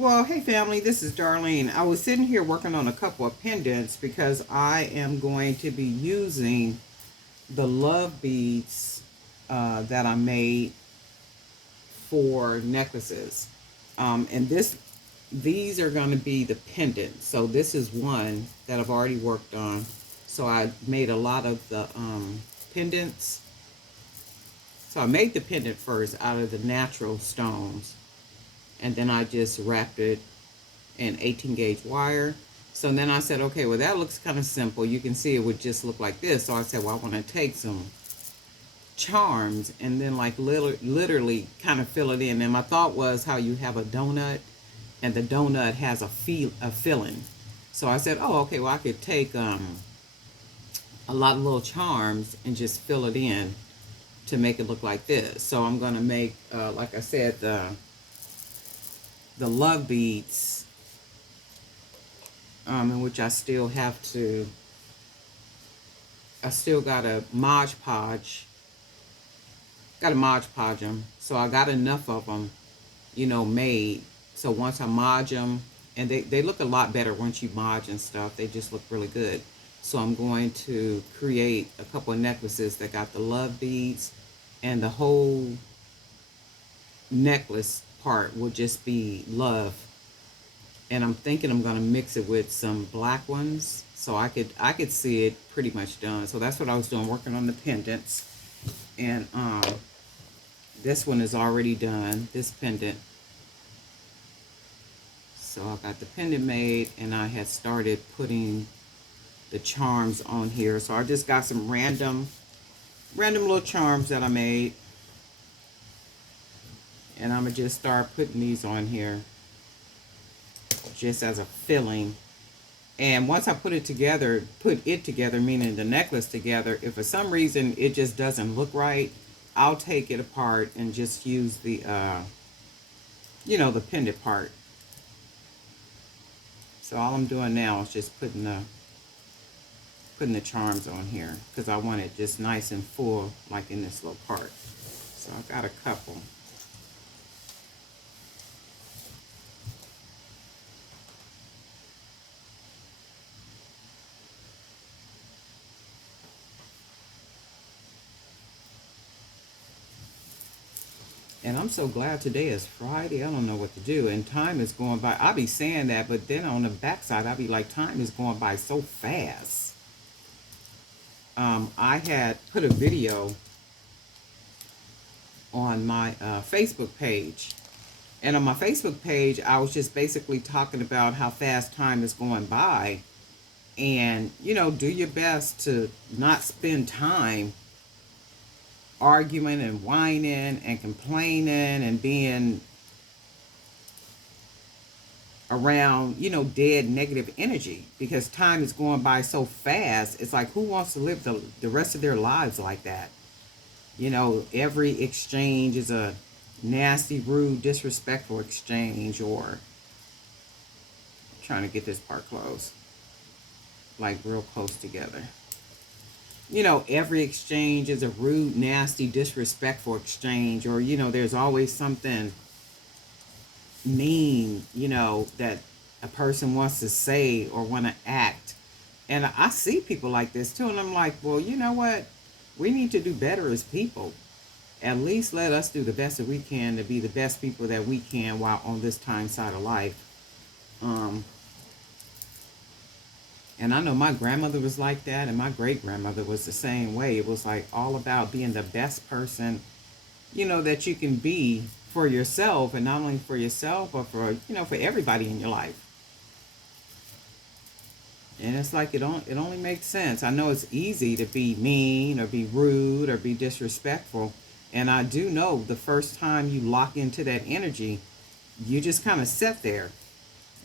Well, hey family, this is Darlene. I was sitting here working on a couple of pendants because I am going to be using the love beads that I made for necklaces. And these are going to be the pendants. So this is one that I've already worked on. So I made a lot of the pendants. So I made the pendant first out of the natural stones, and then I just wrapped it in 18 gauge wire. So then I said, okay, well, that looks kind of simple. You can see it would just look like this. So I said, well, I want to take some charms and then like literally kind of fill it in. And my thought was how you have a donut and the donut has a filling. So I said, oh, okay, well, I could take a lot of little charms and just fill it in to make it look like this. So I'm going to make, like I said, the love beads, in which I still got to Mod Podge them. So I got enough of them, made. So once I Mod them, and they look a lot better once you Mod and stuff. They just look really good. So I'm going to create a couple of necklaces that got the love beads, and the whole necklace part will just be love. And I'm thinking I'm gonna mix it with some black ones, so I could see it pretty much done. So that's what I was doing, working on the pendants. And this one is already done, this pendant. So I got the pendant made, and I had started putting the charms on here. So I just got some random little charms that I made, and I'm gonna just start putting these on here just as a filling. And once I put it together, meaning the necklace together, if for some reason it just doesn't look right, I'll take it apart and just use the the pendant part. So all I'm doing now is just putting the charms on here because I want it just nice and full, like in this little part. So I got a couple. And I'm so glad today is Friday. I don't know what to do. And time is going by. I'll be saying that, but then on the backside, I'll be like, time is going by so fast. I had put a video on my Facebook page. And on my Facebook page, I was just basically talking about how fast time is going by. And, do your best to not spend time arguing and whining and complaining and being around, dead negative energy, because time is going by so fast. It's like, who wants to live the rest of their lives like that? Every exchange is a nasty, rude, disrespectful exchange, or I'm trying to get this part close, like real close together. Every exchange is a rude, nasty, disrespectful exchange, or, there's always something mean, that a person wants to say or want to act. And I see people like this too, and I'm like, well, you know what? We need to do better as people. At least let us do the best that we can to be the best people that we can while on this time side of life. And I know my grandmother was like that, and my great grandmother was the same way. It was like all about being the best person, that you can be for yourself, and not only for yourself, but for, for everybody in your life. And it's like it only makes sense. I know it's easy to be mean or be rude or be disrespectful. And I do know the first time you lock into that energy, you just kind of sit there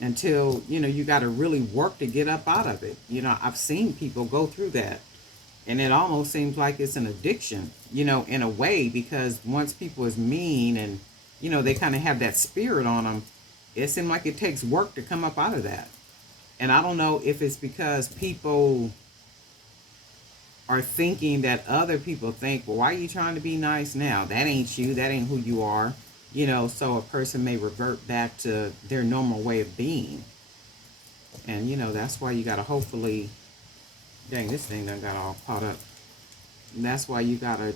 until, you got to really work to get up out of it. I've seen people go through that. And it almost seems like it's an addiction, in a way, because once people is mean and, they kind of have that spirit on them, it seems like it takes work to come up out of that. And I don't know if it's because people are thinking that other people think, well, why are you trying to be nice now? That ain't you. That ain't who you are. so a person may revert back to their normal way of being. And, that's why you got to hopefully, dang, this thing done got all caught up. And that's why you got to,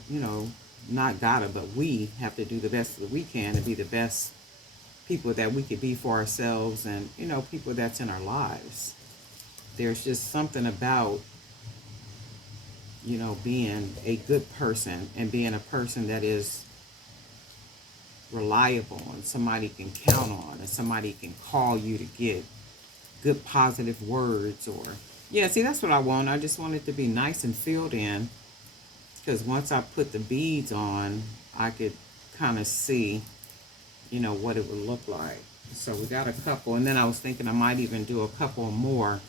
not gotta, but we have to do the best that we can to be the best people that we could be for ourselves and, people that's in our lives. There's just something about, being a good person and being a person that is reliable and somebody can count on and somebody can call you to get good positive words. Or yeah, see, that's what I want. I just want it to be nice and filled in, because once I put the beads on, I could kind of see, what it would look like. So we got a couple, and then I was thinking I might even do a couple more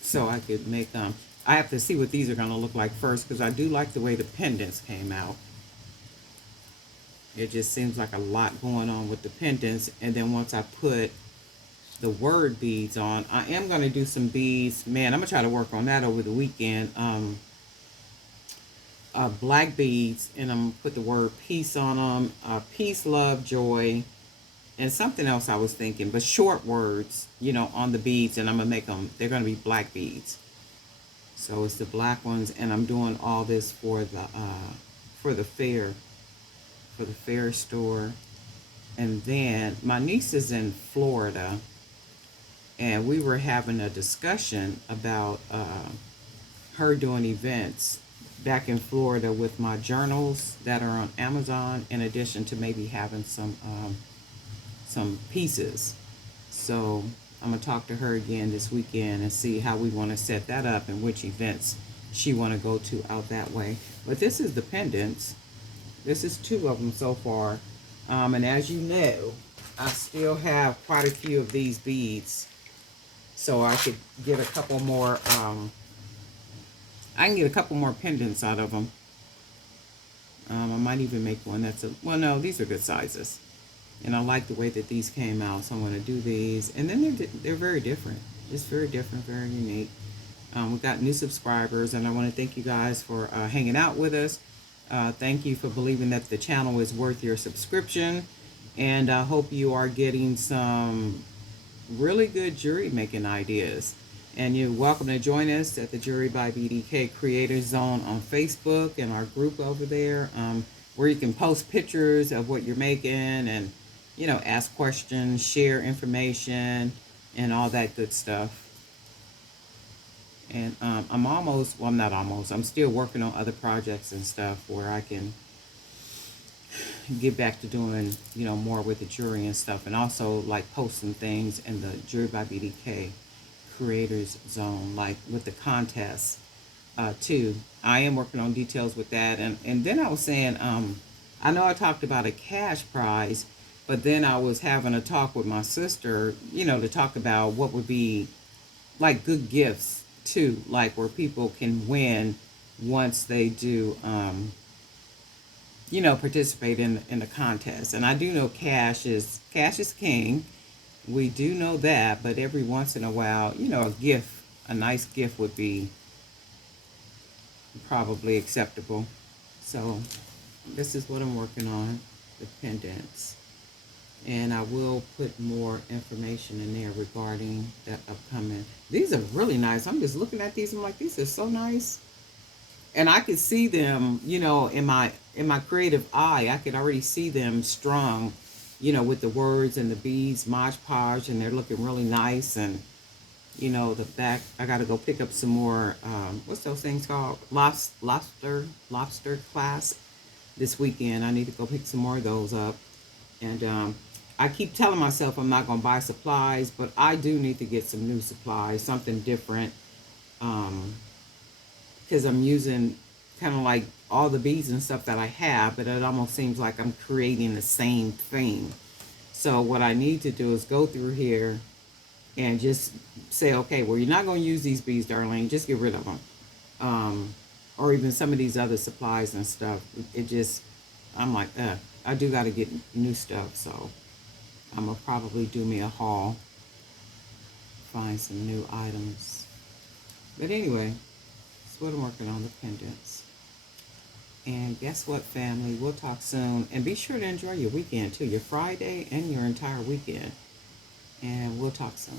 so I could make them. I have to see what these are going to look like first, because I do like the way the pendants came out. It just seems like a lot going on with the pendants. And then once I put the word beads on, I am going to do some beads. Man, I'm going to try to work on that over the weekend. Black beads, and I'm going to put the word peace on them. Peace, love, joy, and something else I was thinking, but short words, on the beads, and I'm going to make them, they're going to be black beads. So it's the black ones, and I'm doing all this for the fair, for the fair store. And then my niece is in Florida, and we were having a discussion about her doing events back in Florida with my journals that are on Amazon, in addition to maybe having some pieces. So I'm gonna talk to her again this weekend and see how we want to set that up and which events she want to go to out that way. But this is the pendants. This is 2 of them so far. And as you know, I still have quite a few of these beads, so I could get a couple more. I can get a couple more pendants out of them. I might even make one that's well, no, these are good sizes. And I like the way that these came out, so I'm going to do these. And then they're very different. Just very different, very unique. We've got new subscribers, and I want to thank you guys for hanging out with us. Thank you for believing that the channel is worth your subscription. And I hope you are getting some really good jewelry making ideas. And you're welcome to join us at the Jewelry by BDK Creator Zone on Facebook and our group over there, where you can post pictures of what you're making and, ask questions, share information, and all that good stuff. And I'm almost, well, I'm not almost, I'm still working on other projects and stuff where I can get back to doing, more with the jewelry and stuff. And also, like, posting things in the Jewelry by BDK Creators Zone, like with the contests, too. I am working on details with that. And then I was saying, I know I talked about a cash prize, but then I was having a talk with my sister, to talk about what would be like good gifts too, like where people can win once they do, participate in the contest. And I do know cash is king. We do know that, but every once in a while, a nice gift would be probably acceptable. So this is what I'm working on, the pendants. And I will put more information in there regarding that upcoming. These are really nice. I'm just looking at these. I'm like, these are so nice. And I could see them, in my creative eye. I could already see them strung, with the words and the beads, Mod Podge, and they're looking really nice. And, the back, I got to go pick up some more, what's those things called? Lobster clasp this weekend. I need to go pick some more of those up. And I keep telling myself I'm not going to buy supplies, but I do need to get some new supplies, something different. Because I'm using kind of like all the beads and stuff that I have, but it almost seems like I'm creating the same thing. So what I need to do is go through here and just say, okay, well, you're not going to use these beads, Darlene. Just get rid of them. Or even some of these other supplies and stuff. It just, I'm like, I do got to get new stuff. So I'm going to probably do me a haul, find some new items. But anyway, that's what I'm working on, the pendants. And guess what, family? We'll talk soon. And be sure to enjoy your weekend too, your Friday and your entire weekend. And we'll talk soon.